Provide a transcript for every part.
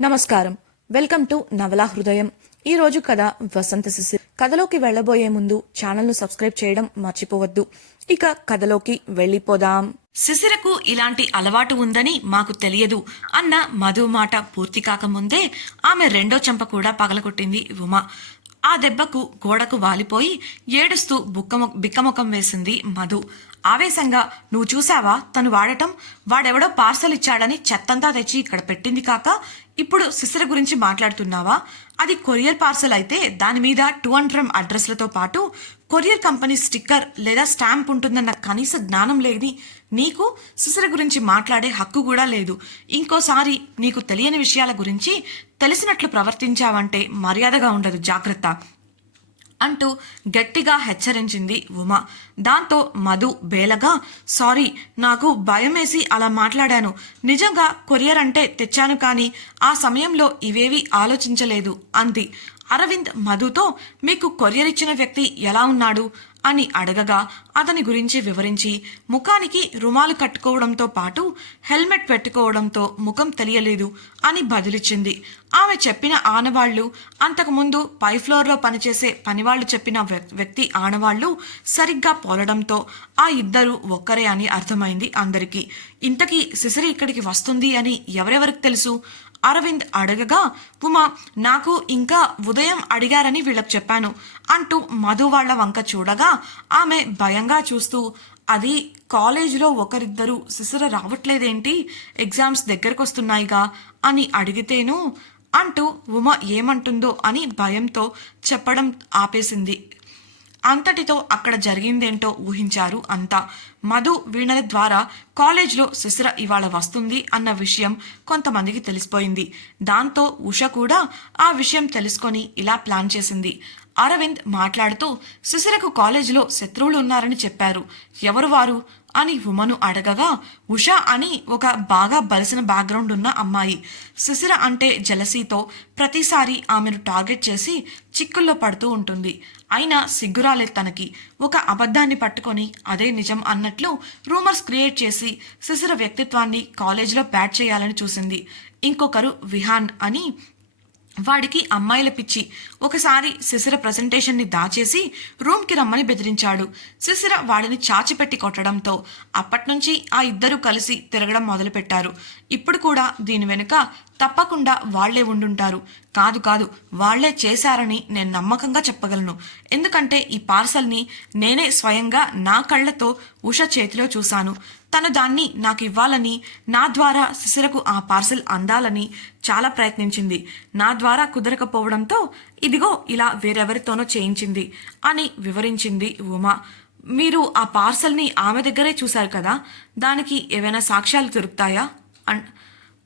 నమస్కారం. Welcome to నవలా హృదయం. ఈ రోజు కథ వసంత శిశిర్. కథలోకి వెళ్ళబోయే ముందు ఛానల్ను సబ్స్క్రైబ్ చేయడం మర్చిపోవద్దు. ఇక కథలోకి వెళ్ళిపోదాం. శిశిరకు ఇలాంటి అలవాటు ఉందని మాకు తెలియదు అన్న మధు మాట పూర్తి కాకముందే ఆమె రెండో చెంప కూడా పగలగొట్టింది ఉమా. ఆ దెబ్బకు గోడకు వాలిపోయి ఏడుస్తూ బుక్కము బిక్కముఖం వేసింది మధు. ఆవేశంగా నువ్వు చూసావా తను వాడటం వాడెవడో పార్సల్ ఇచ్చాడని చెత్తంతా తెచ్చి ఇక్కడ పెట్టింది కాక ఇప్పుడు సిస్టర్ గురించి మాట్లాడుతున్నావా? అది కొరియర్ పార్సల్ అయితే దాని మీద టూ హండ్రెడ్ అడ్రస్లతో పాటు కొరియర్ కంపెనీ స్టిక్కర్ లేదా స్టాంప్ ఉంటుందన్న కనీస జ్ఞానం లేని నీకు సిసిర గురించి మాట్లాడే హక్కు కూడా లేదు. ఇంకోసారి నీకు తెలియని విషయాల గురించి తెలిసినట్లు ప్రవర్తించావంటే మర్యాదగా ఉండదు జాగ్రత్త. అంటూ గట్టిగా హెచ్చరించింది ఉమ. దాంతో మధు బేలగా సారీ నాకు భయమేసి అలా మాట్లాడాను. నిజంగా కొరియర్ అంటే తెచ్చాను కానీ ఆ సమయంలో ఇవేవి ఆలోచించలేదు అంది. అరవింద్ మధుతో మీకు కొరియర్ ఇచ్చిన వ్యక్తి ఎలా ఉన్నాడు? అని అడగగా అతని గురించి వివరించి ముఖానికి రుమాలు కట్టుకోవడంతో పాటు హెల్మెట్ పెట్టుకోవడంతో ముఖం తెలియలేదు అని బదిలిచ్చింది. ఆమె చెప్పిన ఆనవాళ్ళు అంతకుముందు పై ఫ్లోర్లో పనిచేసే పనివాళ్ళు చెప్పిన వ్యక్- వ్యక్తి ఆనవాళ్ళు సరిగ్గా పోలడంతో ఆ ఇద్దరు ఒక్కరే అని అర్థమైంది అందరికీ. ఇంతకీ సిసిరి ఇక్కడికి వస్తుంది అని ఎవరెవరికి తెలుసు? అరవింద్ అడగగా ఉమా నాకు ఇంకా ఉదయం అడిగారని వీళ్ళకి చెప్పాను అంటూ మధు వాళ్ళ వంక చూడగా ఆమె భయంగా చూస్తూ అది కాలేజీలో ఒకరిద్దరు సిసర రావట్లేదేంటి? ఎగ్జామ్స్ దగ్గరకు వస్తున్నాయిగా అని అడిగితేను అంటూ ఉమ ఏమంటుందో అని భయంతో చెప్పడం ఆపేసింది అంతటితో అక్కడ జరిగిందేంటో ఊహించారు అంతా. మధు వీణల ద్వారా కాలేజ్లో శిశిర ఇవాళ వస్తుంది అన్న విషయం కొంతమందికి తెలిసిపోయింది. దాంతో ఉష కూడా ఆ విషయం తెలుసుకొని ఇలా ప్లాన్ చేసింది. అరవింద్ మాట్లాడుతూ శిశిరకు కాలేజీలో శత్రువులు ఉన్నారని చెప్పారు. ఎవరు వారు? అని ఉమను అడగగా ఉష అని ఒక బాగా బలిసిన బ్యాక్గ్రౌండ్ ఉన్న అమ్మాయి. శిశిర అంటే జలసీతో ప్రతిసారి ఆమెను టార్గెట్ చేసి చిక్కుల్లో పడుతూ ఉంటుంది. అయినా సిగ్గురాలేదు తనకి. ఒక అబద్ధాన్ని పట్టుకొని అదే నిజం అన్నట్లు రూమర్స్ క్రియేట్ చేసి శిశిర వ్యక్తిత్వాన్ని కాలేజీలో బ్యాట్ చేయాలని చూసింది. ఇంకొకరు విహాన్ అని వాడికి అమ్మాయిల పిచ్చి. ఒకసారి శిశిర ప్రజెంటేషన్ని దాచేసి రూమ్కి రమ్మని బెదిరించాడు. శిశిర వాడిని చాచిపెట్టి కొట్టడంతో అప్పట్నుంచి ఆ ఇద్దరు కలిసి తిరగడం మొదలుపెట్టారు. ఇప్పుడు కూడా దీని వెనుక తప్పకుండా వాళ్ళే ఉండుంటారు. కాదు కాదు. వాళ్ళే చేశారని నేను నమ్మకంగా చెప్పగలను. ఎందుకంటే ఈ పార్సల్ని నేనే స్వయంగా నా కళ్ళతో ఉష చేతిలో చూశాను. తను దాన్ని నాకు ఇవ్వాలని నా ద్వారా శిశిరకు ఆ పార్సల్ అందాలని చాలా ప్రయత్నించింది. నా ద్వారా కుదరకపోవడంతో ఇదిగో ఇలా వేరెవరితోనో చేయించింది అని వివరించింది ఉమా. మీరు ఆ పార్సల్ని ఆమె దగ్గరే చూశారు కదా? దానికి ఏవైనా సాక్ష్యాలు దొరుకుతాయా? అండ్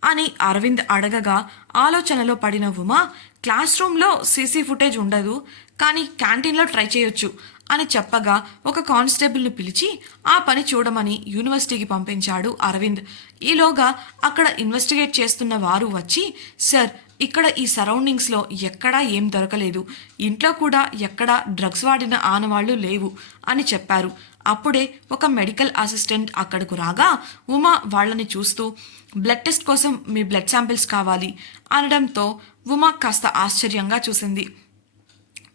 అని అరవింద్ అడగగా ఆలోచనలో పడిన ఉమా క్లాస్ రూమ్లో సీసీ ఫుటేజ్ ఉండదు కానీ క్యాంటీన్లో ట్రై చేయొచ్చు అని చెప్పగా ఒక కానిస్టేబుల్ని పిలిచి ఆ పని చూడమని యూనివర్సిటీకి పంపించాడు అరవింద్. ఈలోగా అక్కడ ఇన్వెస్టిగేట్ చేస్తున్న వారు వచ్చి సార్ ఇక్కడ ఈ సరౌండింగ్స్లో ఎక్కడా ఏం దొరకలేదు. ఇంట్లో కూడా ఎక్కడా డ్రగ్స్ వాడిన ఆనవాళ్ళు లేవు అని చెప్పారు. అప్పుడే ఒక మెడికల్ అసిస్టెంట్ అక్కడకు రాగా ఉమా వాళ్ళని చూస్తూ బ్లడ్ టెస్ట్ కోసం మీ బ్లడ్ శాంపిల్స్ కావాలి అనడంతో ఉమా కాస్త ఆశ్చర్యంగా చూసింది.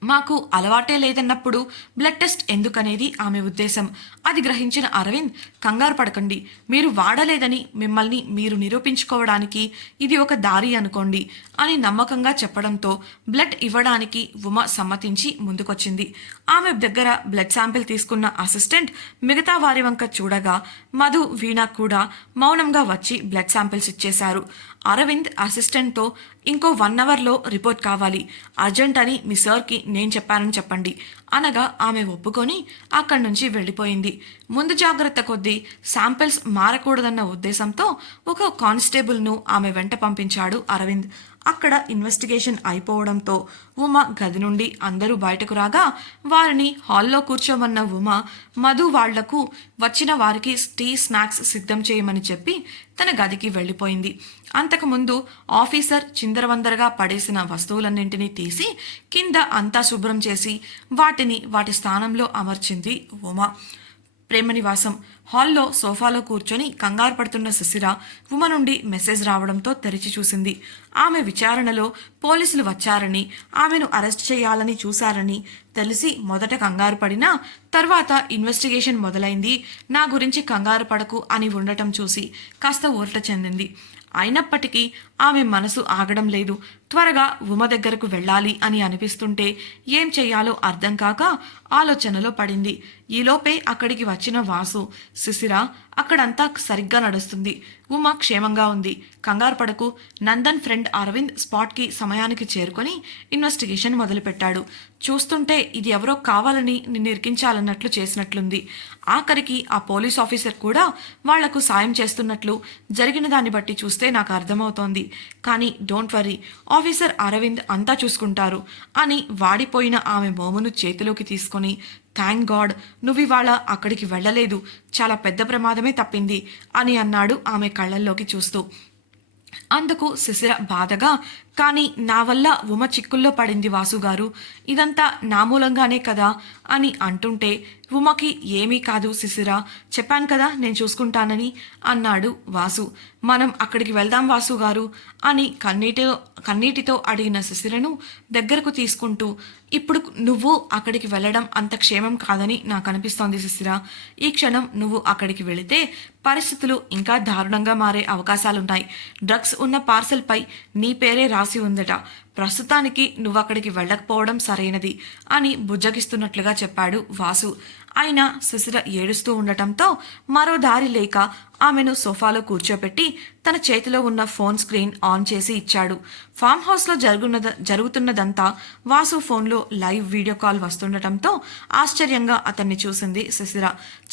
మాకు అలవాటే లేదన్నప్పుడు బ్లడ్ టెస్ట్ ఎందుకనేది ఆమె ఉద్దేశం. అది గ్రహించిన అరవింద్ కంగారు పడకండి. మీరు వాడలేదని మిమ్మల్ని మీరు నిరూపించుకోవడానికి ఇది ఒక దారి అనుకోండి అని నమ్మకంగా చెప్పడంతో బ్లడ్ ఇవ్వడానికి ఉమ సమ్మతించి ముందుకొచ్చింది. ఆమె దగ్గర బ్లడ్ శాంపిల్ తీసుకున్న అసిస్టెంట్ మిగతా వారి వంక చూడగా మధు వీణ కూడా మౌనంగా వచ్చి బ్లడ్ శాంపిల్స్ ఇచ్చేశారు. అరవింద్ అసిస్టెంట్తో ఇంకో వన్ అవర్లో రిపోర్ట్ కావాలి. అర్జెంట్ అని మీ సార్కి నేను చెప్పానని చెప్పండి. అనగా ఆమె ఒప్పుకొని అక్కడి నుంచి వెళ్ళిపోయింది. ముందు జాగ్రత్త కొద్దీ శాంపిల్స్ మారకూడదన్న ఉద్దేశంతో ఒక కానిస్టేబుల్ను ఆమె వెంట పంపించాడు అరవింద్. అక్కడ ఇన్వెస్టిగేషన్ అయిపోవడంతో ఉమ గది నుండి అందరూ బయటకు రాగా వారిని హాల్లో కూర్చోమన్న ఉమ మధు వాళ్ళకు వచ్చిన వారికి టీ స్నాక్స్ సిద్ధం చేయమని చెప్పి తన గదికి వెళ్ళిపోయింది. అంతకుముందు ఆఫీసర్ చిందరవందరగా పడేసిన వస్తువులన్నింటినీ తీసి కింద అంతా శుభ్రం చేసి వాటిని వాటి స్థానంలో అమర్చింది ఉమ. ప్రేమనివాసం హాల్లో సోఫాలో కూర్చొని కంగారు పడుతున్న శశిర ఉమ నుండి మెసేజ్ రావడంతో తెరిచి చూసింది. ఆమె విచారణలో పోలీసులు వచ్చారని ఆమెను అరెస్ట్ చేయాలని చూశారని తెలిసి మొదట కంగారు పడినా తర్వాత ఇన్వెస్టిగేషన్ మొదలైంది. నా గురించి కంగారు పడకు అని ఉండటం చూసి కాస్త ఊరట చెందింది. అయినప్పటికీ ఆమె మనసు ఆగడం లేదు. త్వరగా ఉమ దగ్గరకు వెళ్ళాలి అని అనిపిస్తుంటే ఏం చెయ్యాలో అర్థం కాక ఆలోచనలో పడింది. ఈలోపే అక్కడికి వచ్చిన వాసు. శిశిర అక్కడంతా సరిగ్గా నడుస్తుంది. ఉమ క్షేమంగా ఉంది. కంగారు పడకు. నందన్ ఫ్రెండ్ అరవింద్ స్పాట్కి సమయానికి చేరుకొని ఇన్వెస్టిగేషన్ మొదలుపెట్టాడు. చూస్తుంటే ఇది ఎవరో కావాలని నిన్ను ఇరికించాలన్నట్లు చేసినట్లుంది. ఆఖరికి ఆ పోలీస్ ఆఫీసర్ కూడా వాళ్ళకు సాయం చేస్తున్నట్లు జరిగిన దాన్ని బట్టి చూస్తే నాకు అర్థమవుతోంది. కానీ డోంట్ వరీ. ఆఫీసర్ అరవింద్ అంతా చూసుకుంటారు అని వాడిపోయిన ఆమె మోమును చేతిలోకి తీసుకొని థ్యాంక్ గాడ్ నువ్వు ఇవాళ అక్కడికి వెళ్ళలేదు. చాలా పెద్ద ప్రమాదమే తప్పింది అని అన్నాడు ఆమె కళ్ళల్లోకి చూస్తూ. అందుకు శిశిర బాధగా కానీ నా వల్ల ఉమ చిక్కుల్లో పడింది వాసు గారు ఇదంతా నా మూలంగానే కదా అని అంటుంటే ఉమకి ఏమీ కాదు శిశిరా. చెప్పాను కదా నేను చూసుకుంటానని అన్నాడు వాసు. మనం అక్కడికి వెళ్దాం వాసు గారు అని కన్నీటి కన్నీటితో అడిగిన శిశిరను దగ్గరకు తీసుకుంటూ ఇప్పుడు నువ్వు అక్కడికి వెళ్ళడం అంత క్షేమం కాదని నాకు అనిపిస్తోంది శిశిర. ఈ క్షణం నువ్వు అక్కడికి వెళితే పరిస్థితులు ఇంకా దారుణంగా మారే అవకాశాలున్నాయి. డ్రగ్స్ ఉన్న పార్సెల్పై నీ పేరే రా రాసి ఉందట. ప్రస్తుతానికి నువ్వు అక్కడికి వెళ్ళకపోవడం సరైనది అని బుజ్జగిస్తున్నట్లుగా చెప్పాడు వాసు. అయినా శిశిర ఏడుస్తూ ఉండటంతో మరో దారి లేక ఆమెను సోఫాలో కూర్చోపెట్టి తన చేతిలో ఉన్న ఫోన్ స్క్రీన్ ఆన్ చేసి ఇచ్చాడు. ఫామ్ హౌస్లో జరుగున్నద జరుగుతున్నదంతా వాసు ఫోన్లో లైవ్ వీడియో కాల్ వస్తుండటంతో ఆశ్చర్యంగా అతన్ని చూసింది శిశిర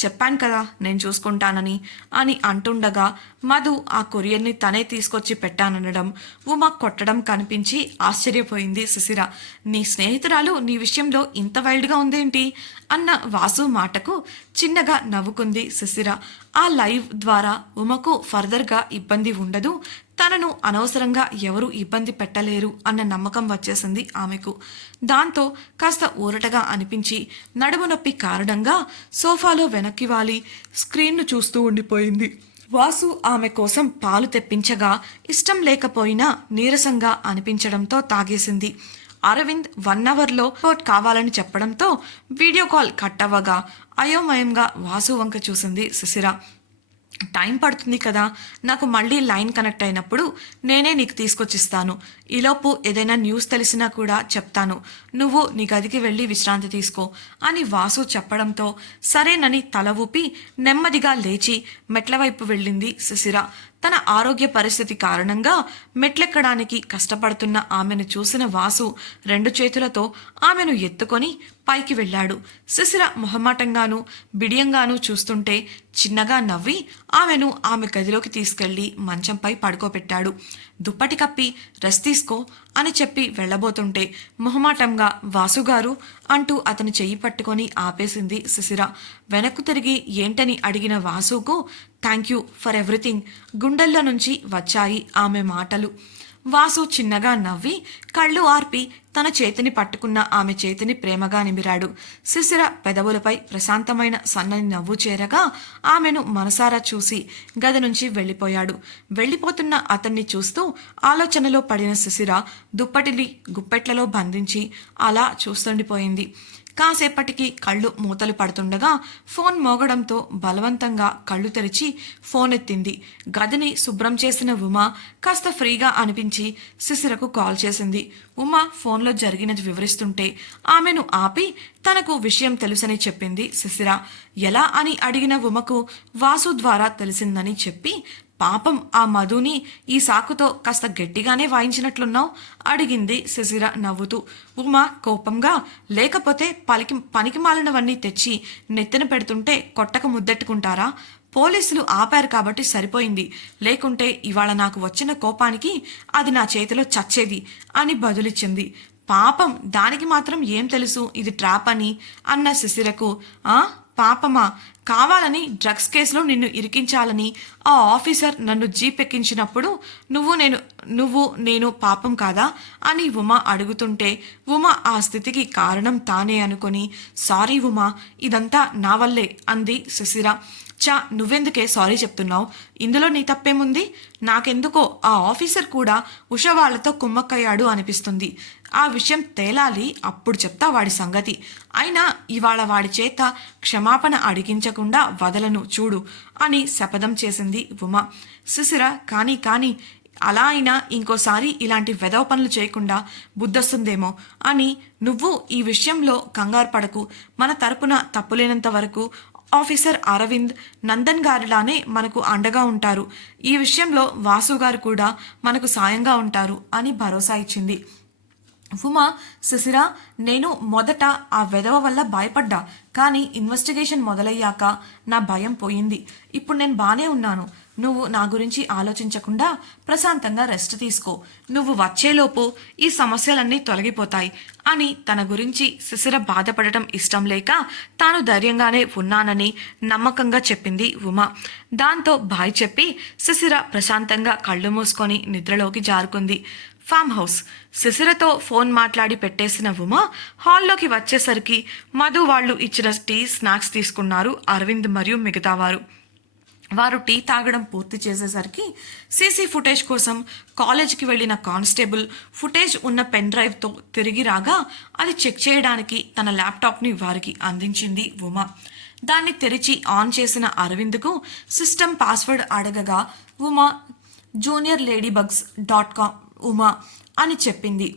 చెప్పాను కదా నేను చూసుకుంటానని అని అంటుండగా మధు ఆ కొరియర్ని తనే తీసుకొచ్చి పెట్టాననడం ఉమా కొట్టడం కనిపించి ఆశ్చర్యపోయింది శిశిర నీ స్నేహితురాలు నీ విషయంలో ఇంత వైల్డ్గా ఉందేంటి? అన్న వాసు మాటకు చిన్నగా నవ్వుకుంది సుశిర ఆ లైవ్ ద్వారా ఉమకు ఫర్దర్గా ఇబ్బంది ఉండదు. తనను అనవసరంగా ఎవరు ఇబ్బంది పెట్టలేరు అన్న నమ్మకం వచ్చేసింది ఆమెకు. దాంతో కాస్త ఊరటగా అనిపించి నడుము నొప్పి కారణంగా సోఫాలో వెనక్కి వాలి స్క్రీన్ను చూస్తూ ఉండిపోయింది. వాసు ఆమె కోసం పాలు తెప్పించగా ఇష్టం లేకపోయినా నీరసంగా అనిపించడంతో తాగేసింది. అరవింద్ వన్ అవర్లో రిపోర్ట్ కావాలని చెప్పడంతో వీడియో కాల్ కట్ అవ్వగా అయోమయంగా వాసు వంక చూసింది శిశిర. టైం పడుతుంది కదా నాకు మళ్ళీ లైన్ కనెక్ట్ అయినప్పుడు నేనే నీకు తీసుకొచ్చిస్తాను. ఈలోపు ఏదైనా న్యూస్ తెలిసినా కూడా చెప్తాను. నువ్వు నీ గదికి వెళ్ళి విశ్రాంతి తీసుకో అని వాసు చెప్పడంతో సరేనని తల ఊపి నెమ్మదిగా లేచి మెట్ల వైపు వెళ్ళింది శిశిర తన ఆరోగ్య పరిస్థితి కారణంగా మెట్లెక్కడానికి కష్టపడుతున్న ఆమెను చూసిన వాసు రెండు చేతులతో ఆమెను ఎత్తుకొని పైకి వెళ్ళాడు. శిశిర మొహమాటంగాను బిడియంగాను చూస్తుంటే చిన్నగా నవ్వి ఆమెను ఆమె గదిలోకి తీసుకెళ్ళి మంచంపై పడుకోబెట్టాడు. దుప్పటి కప్పి రెస్ట్ తీసుకో అని చెప్పి వెళ్ళబోతుంటే మొహమాటంగా వాసుగారు అంటూ అతను చెయ్యి పట్టుకొని ఆపేసింది శిశిర. వెనక్కు తిరిగి ఏంటని? అడిగిన వాసుకు థ్యాంక్ యూ ఫర్ ఎవ్రీథింగ్. గుండెల్లో నుంచి వచ్చాయి ఆమె మాటలు. వాసు చిన్నగా నవ్వి కళ్ళు ఆర్పి తన చేతిని పట్టుకున్న ఆమె చేతిని ప్రేమగా నిమిరాడు. శిశిర పెదవులపై ప్రశాంతమైన సన్నని నవ్వు చేరగా ఆమెను మనసారా చూసి గది నుంచి వెళ్ళిపోయాడు. వెళ్ళిపోతున్న అతన్ని చూస్తూ ఆలోచనలో పడిన శిశిర దుప్పటిని గుప్పెట్లలో బంధించి అలా చూస్తుండిపోయింది. కాసేపటికి కళ్ళు మూతలు పడుతుండగా ఫోన్ మోగడంతో బలవంతంగా కళ్ళు తెరిచి ఫోన్ ఎత్తింది. గదిని శుభ్రం చేసిన ఉమా కాస్త ఫ్రీగా అనిపించి శిశిరకు కాల్ చేసింది. ఉమా ఫోన్లో జరిగినది వివరిస్తుంటే ఆమెను ఆపి తనకు విషయం తెలుసని చెప్పింది శిశిర ఎలా అని అడిగిన ఉమకు వాసు ద్వారా తెలిసిందని చెప్పి పాపం ఆ మధుని ఈ సాకుతో కాస్త గట్టిగానే వాయించినట్లున్నావు? అడిగింది శశిర నవ్వుతూ. ఉమా కోపంగా లేకపోతే పలికి పనికి మాలినవన్నీ తెచ్చి నెత్తిన పెడుతుంటే కొట్టక ముద్దెట్టుకుంటారా? పోలీసులు ఆపారు కాబట్టి సరిపోయింది. లేకుంటే ఇవాళ నాకు వచ్చిన కోపానికి అది నా చేతిలో చచ్చేది అని బదులిచ్చింది. పాపం దానికి మాత్రం ఏం తెలుసు? ఇది ట్రాప్ అని అన్న శిశిరకు ఆ? పాపమా? కావాలని డ్రగ్స్ కేసులో నిన్ను ఇరికించాలని ఆ ఆఫీసర్ నన్ను జీప్ ఎక్కించినప్పుడు నువ్వు నేను నువ్వు నేను పాపం కాదా? అని ఉమా అడుగుతుంటే ఉమా ఆ స్థితికి కారణం తానే అనుకొని సారీ ఉమా ఇదంతా నా వల్లే అంది సుశిర చా నువ్వెందుకే సారీ చెప్తున్నావు? ఇందులో నీ తప్పేముంది? నాకెందుకో ఆ ఆఫీసర్ కూడా ఉష వాళ్ళతో కుమ్మక్కయ్యాడు అనిపిస్తుంది. ఆ విషయం తేలాలి అప్పుడు చెప్తా వాడి సంగతి. అయినా ఇవాళ వాడి చేత క్షమాపణ అడిగించకుండా వదలను చూడు అని శపథం చేసింది ఉమ. సుశిర కానీ కానీ అలా అయినా ఇంకోసారి ఇలాంటి వెదవ పనులు చేయకుండా బుద్ధొస్తుందేమో అని నువ్వు ఈ విషయంలో కంగారు పడకు. మన తరపున తప్పులేనంత వరకు ఆఫీసర్ అరవింద్ నందన్ గారిలానే మనకు అండగా ఉంటారు. ఈ విషయంలో వాసు గారు కూడా మనకు సాయంగా ఉంటారు అని భరోసా ఇచ్చింది. ఉమా శశిర నేను మొదట ఆ వెధవ వల్ల భయపడ్డా కానీ ఇన్వెస్టిగేషన్ మొదలయ్యాక నా భయం పోయింది. ఇప్పుడు నేను బాగానే ఉన్నాను. నువ్వు నా గురించి ఆలోచించకుండా ప్రశాంతంగా రెస్ట్ తీసుకో. నువ్వు వచ్చేలోపు ఈ సమస్యలన్నీ తొలగిపోతాయి అని తన గురించి శిశిర బాధపడటం ఇష్టం లేక తాను ధైర్యంగానే ఉన్నానని నమ్మకంగా చెప్పింది ఉమా. దాంతో బాయ్ చెప్పి శిశిర ప్రశాంతంగా కళ్ళు మూసుకొని నిద్రలోకి జారుకుంది. Farm house. శిశిరతో ఫోన్ మాట్లాడి పెట్టేసిన ఉమ హాల్లోకి వచ్చేసరికి మధు వాళ్ళు ఇచ్చిన టీ స్నాక్స్ తీసుకున్నారు అరవింద్ మరియు మిగతా వారు టీ తాగడం పూర్తి చేసేసరికి సీసీ ఫుటేజ్ కోసం కాలేజ్కి వెళ్ళిన కానిస్టేబుల్ ఫుటేజ్ ఉన్న పెన్ డ్రైవ్తో తిరిగి రాగా అది చెక్ చేయడానికి తన ల్యాప్టాప్ని వారికి అందించింది ఉమా. దాన్ని తెరిచి ఆన్ చేసిన అరవింద్కు సిస్టమ్ పాస్వర్డ్ అడగగా Uma junior lady bugs dot com Uma అని చెప్పింది.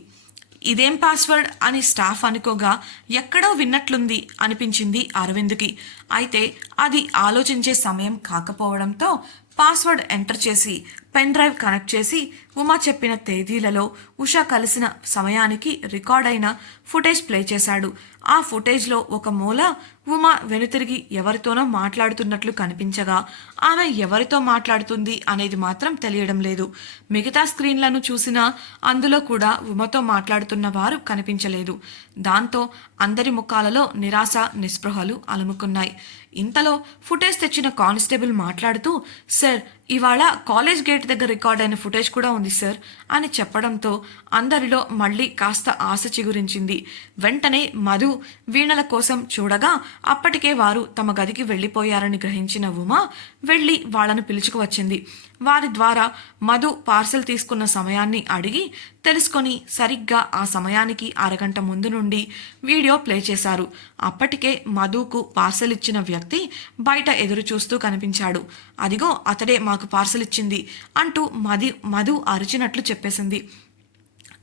ఇదేం పాస్వర్డ్ అని స్టాఫ్ అనుకోగా ఎక్కడో విన్నట్లుంది అనిపించింది అరవింద్కి. అయితే అది ఆలోచించే సమయం కాకపోవడంతో పాస్వర్డ్ ఎంటర్ చేసి పెన్ డ్రైవ్ కనెక్ట్ చేసి ఉమా చెప్పిన తేదీలలో ఉషా కలిసిన సమయానికి రికార్డ్ అయిన ఫుటేజ్ ప్లే చేశాడు. ఆ ఫుటేజ్లో ఒక మూల ఉమా వెనుతిరిగి ఎవరితోనో మాట్లాడుతున్నట్లు కనిపించగా ఆమె ఎవరితో మాట్లాడుతుంది అనేది మాత్రం తెలియడం లేదు. మిగతా స్క్రీన్లను చూసినా అందులో కూడా ఉమతో మాట్లాడుతున్న వారు కనిపించలేదు. దాంతో అందరి ముఖాలలో నిరాశ నిస్పృహలు అలుముకున్నాయి. ఇంతలో ఫుటేజ్ తెచ్చిన కానిస్టేబుల్ మాట్లాడుతూ సార్ ఇవాళ కాలేజ్ గేట్ దగ్గర రికార్డ్ అయిన ఫుటేజ్ కూడా ఉంది సార్ అని చెప్పడంతో అందరిలో మళ్ళీ కాస్త ఆశ చిగురించింది. వెంటనే మధు వీణల కోసం చూడగా అప్పటికే వారు తమ గదికి వెళ్ళిపోయారని గ్రహించిన ఉమా వెళ్ళి వాళ్ళను పిలుచుకువచ్చింది. వారి ద్వారా మధు పార్సెల్ తీసుకున్న సమయాన్ని అడిగి తెలుసుకొని సరిగ్గా ఆ సమయానికి అరగంట ముందు నుండి వీడియో ప్లే చేశారు. అప్పటికే మధుకు పార్సెల్ ఇచ్చిన వ్యక్తి బయట ఎదురు చూస్తూ కనిపించాడు. అదిగో అతడే మాకు పార్సెల్ ఇచ్చింది అంటూ మధు మధు అరిచినట్లు చెప్పేసింది.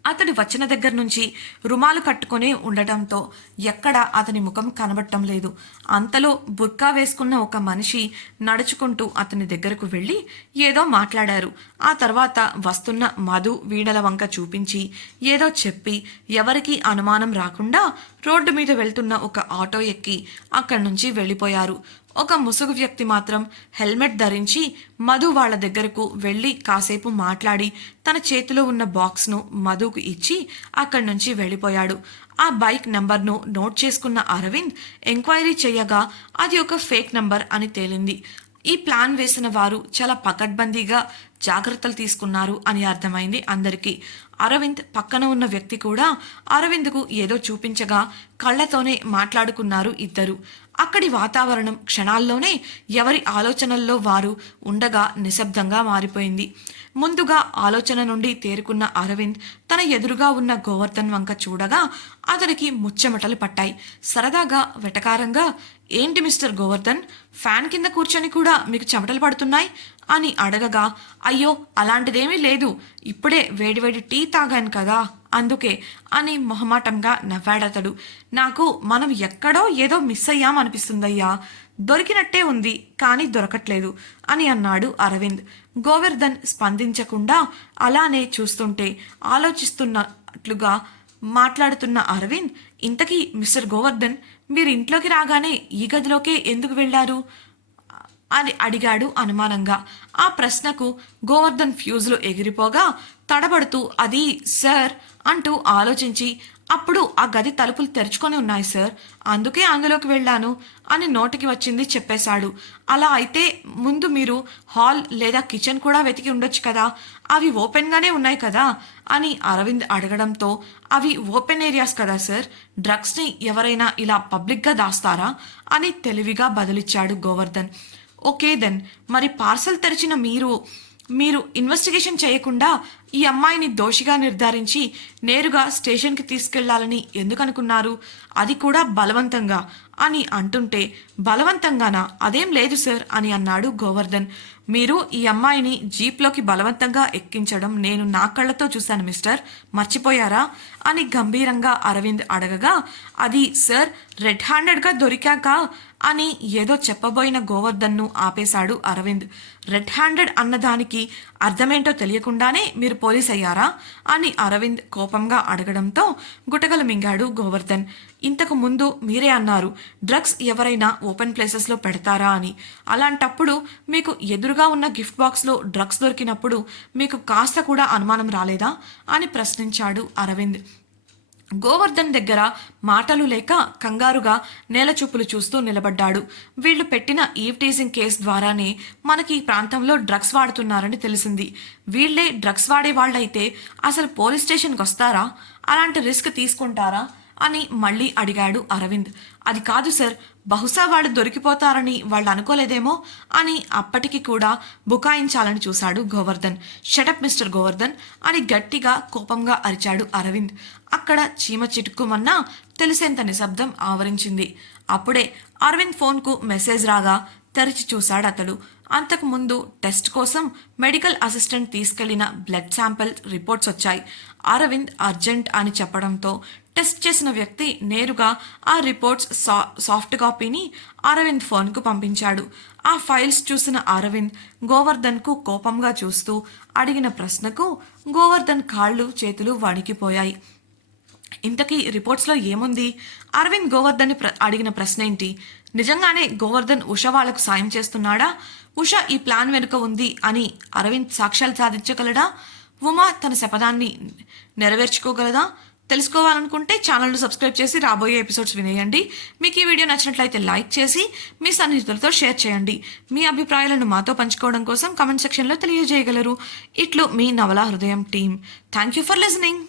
అతడు వచ్చిన దగ్గర నుంచి రుమాలు కట్టుకొని ఉండటంతో ఎక్కడ అతని ముఖం కనబడటం లేదు. అంతలో బుర్కా వేసుకున్న ఒక మనిషి నడుచుకుంటూ అతని దగ్గరకు వెళ్ళి ఏదో మాట్లాడారు. ఆ తర్వాత వస్తున్న మధు వీణల వంక చూపించి ఏదో చెప్పి ఎవరికీ అనుమానం రాకుండా రోడ్డు మీద వెళ్తున్న ఒక ఆటో ఎక్కి అక్కడి నుంచి వెళ్ళిపోయారు. ఒక ముసుగు వ్యక్తి మాత్రం హెల్మెట్ ధరించి మధు వాళ్ళ దగ్గరకు వెళ్ళి కాసేపు మాట్లాడి తన చేతిలో ఉన్న బాక్స్ను మధుకు ఇచ్చి అక్కడి నుంచి వెళ్ళిపోయాడు. ఆ బైక్ నంబర్ను నోట్ చేసుకున్న అరవింద్ ఎంక్వైరీ చేయగా అది ఒక ఫేక్ నంబర్ అని తేలింది. ఈ ప్లాన్ వేసిన వారు చాలా పకడ్బందీగా జాగ్రత్తలు తీసుకున్నారు అని అర్థమైంది అందరికీ. అరవింద్ పక్కన ఉన్న వ్యక్తి కూడా అరవింద్కు ఏదో చూపించగా కళ్ళతోనే మాట్లాడుకున్నారు ఇద్దరు. అక్కడి వాతావరణం క్షణాల్లోనే ఎవరి ఆలోచనల్లో వారు ఉండగా నిశ్శబ్దంగా మారిపోయింది. ముందుగా ఆలోచన నుండి తేరుకున్న అరవింద్ తన ఎదురుగా ఉన్న గోవర్ధన్ వంక చూడగా అతనికి ముచ్చెమటలు పట్టాయి. సరదాగా వెటకారంగా ఏంటి మిస్టర్ గోవర్ధన్? ఫ్యాన్ కింద కూర్చొని కూడా మీకు చెమటలు పడుతున్నాయి? అని అడగగా అయ్యో అలాంటిదేమీ లేదు. ఇప్పుడే వేడివేడి టీ తాగాను కదా అందుకే అని మొహమాటంగా నవ్వాడతడు. నాకు మనం ఎక్కడో ఏదో మిస్ అయ్యాం అనిపిస్తుందయ్యా. దొరికినట్టే ఉంది కానీ దొరకట్లేదు అని అన్నాడు అరవింద్. గోవర్ధన్ స్పందించకుండా అలానే చూస్తుంటే ఆలోచిస్తున్నట్లుగా మాట్లాడుతున్న అరవింద్ ఇంతకీ మిస్టర్ గోవర్ధన్ మీరు ఇంట్లోకి రాగానే ఈ గదిలోకే ఎందుకు వెళ్ళారు? అని అడిగాడు అనుమానంగా. ఆ ప్రశ్నకు గోవర్ధన్ ఫ్యూజులు ఎగిరిపోగా తడబడుతూ అది సార్ అంటూ ఆలోచించి అప్పుడు ఆ గది తలుపులు తెరుచుకొని ఉన్నాయి సార్. అందుకే అందులోకి వెళ్ళాను అని నోటికి వచ్చింది చెప్పేశాడు. అలా అయితే ముందు మీరు హాల్ లేదా కిచెన్ కూడా వెతికి ఉండొచ్చు కదా. అవి ఓపెన్గానే ఉన్నాయి కదా అని అరవింద్ అడగడంతో అవి ఓపెన్ ఏరియాస్ కదా సార్. డ్రగ్స్ని ఎవరైనా ఇలా పబ్లిక్గా దాస్తారా? అని తెలివిగా బదులిచ్చాడు గోవర్ధన్. Okay then. మరి పార్సల్ తెరిచిన మీరు మీరు ఇన్వెస్టిగేషన్ చేయకుండా ఈ అమ్మాయిని దోషిగా నిర్ధారించి నేరుగా స్టేషన్కి తీసుకెళ్ళాలని ఎందుకనుకున్నారు? అది కూడా బలవంతంగా అని అంటుంటే బలవంతంగానా? అదేం లేదు సార్ అని అన్నాడు గోవర్ధన్. మీరు ఈ అమ్మాయిని జీప్లోకి బలవంతంగా ఎక్కించడం నేను నా కళ్ళతో చూశాను మిస్టర్ మర్చిపోయారా? అని గంభీరంగా అరవింద్ అడగగా అది సార్ రెడ్ హ్యాండెడ్గా దొరికాక అని ఏదో చెప్పబోయిన గోవర్ధన్ను ఆపేశాడు అరవింద్. రెడ్ హ్యాండెడ్ అన్నదానికి అర్థమేంటో తెలియకుండానే మీరు పోలీస్ అయ్యారా? అని అరవింద్ కోపంగా అడగడంతో గుటగలు మింగాడు గోవర్ధన్. ఇంతకు ముందు మీరే అన్నారు డ్రగ్స్ ఎవరైనా ఓపెన్ ప్లేసెస్లో పెడతారా అని. అలాంటప్పుడు మీకు ఎదురుగా ఉన్న గిఫ్ట్ బాక్స్లో డ్రగ్స్ దొరికినప్పుడు మీకు కాస్త కూడా అనుమానం రాలేదా అని ప్రశ్నించాడు అరవింద్. గోవర్ధన్ దగ్గర మాటలు లేక కంగారుగా నేలచూపులు చూస్తూ నిలబడ్డాడు. వీళ్ళు పెట్టిన ఈవ్ టీజింగ్ కేస్ ద్వారానే మనకి ఈ ప్రాంతంలో డ్రగ్స్ వాడుతున్నారని తెలిసింది. వీళ్ళే డ్రగ్స్ వాడే వాళ్ళైతే అసలు పోలీస్ స్టేషన్కి వస్తారా? అలాంటి రిస్క్ తీసుకుంటారా? అని మళ్ళీ అడిగాడు అరవింద్. అది కాదు సార్ బహుశా వాళ్ళు దొరికిపోతారని వాళ్ళు అనుకోలేదేమో అని అప్పటికి కూడా బుకాయించాలని చూశాడు గోవర్ధన్. షటప్ మిస్టర్ గోవర్ధన్ అని గట్టిగా కోపంగా అరిచాడు అరవింద్. అక్కడ చీమ చిటుక్కుమన్నా తెలిసేంత నిశ్శబ్దం ఆవరించింది. అప్పుడే అరవింద్ ఫోన్కు మెసేజ్ రాగా తెరిచి చూశాడు అతడు. అంతకుముందు టెస్ట్ కోసం మెడికల్ అసిస్టెంట్ తీసుకెళ్ళిన బ్లడ్ శాంపిల్ రిపోర్ట్స్ వచ్చాయి. అరవింద్ అర్జెంట్ అని చెప్పడంతో టెస్ట్ చేసిన వ్యక్తి నేరుగా ఆ రిపోర్ట్స్ సా సాఫ్ట్ కాపీని అరవింద్ ఫోన్కు పంపించాడు. ఆ ఫైల్స్ చూసిన అరవింద్ గోవర్ధన్కు కోపంగా చూస్తూ అడిగిన ప్రశ్నకు గోవర్ధన్ కాళ్ళు చేతులు వణికిపోయాయి. ఇంతకీ రిపోర్ట్స్లో ఏముంది? అరవింద్ గోవర్ధన్ ప్ర అడిగిన ప్రశ్న ఏంటి? నిజంగానే గోవర్ధన్ ఉష వాళ్ళకు సాయం చేస్తున్నాడా? ఉష ఈ ప్లాన్ వెనుక ఉంది అని అరవింద్ సాక్ష్యాలు సాధించగలడా? ఉమా తన శపథాన్ని నెరవేర్చుకోగలదా? తెలుసుకోవాలనుకుంటే ఛానల్ను సబ్స్క్రైబ్ చేసి రాబోయే ఎపిసోడ్స్ వినేయండి. మీకు ఈ వీడియో నచ్చినట్లయితే లైక్ చేసి మీ సన్నిహితులతో షేర్ చేయండి. మీ అభిప్రాయాలను మాతో పంచుకోవడం కోసం కమెంట్ సెక్షన్లో తెలియజేయగలరు. ఇట్లు మీ నవల హృదయం team thank you for listening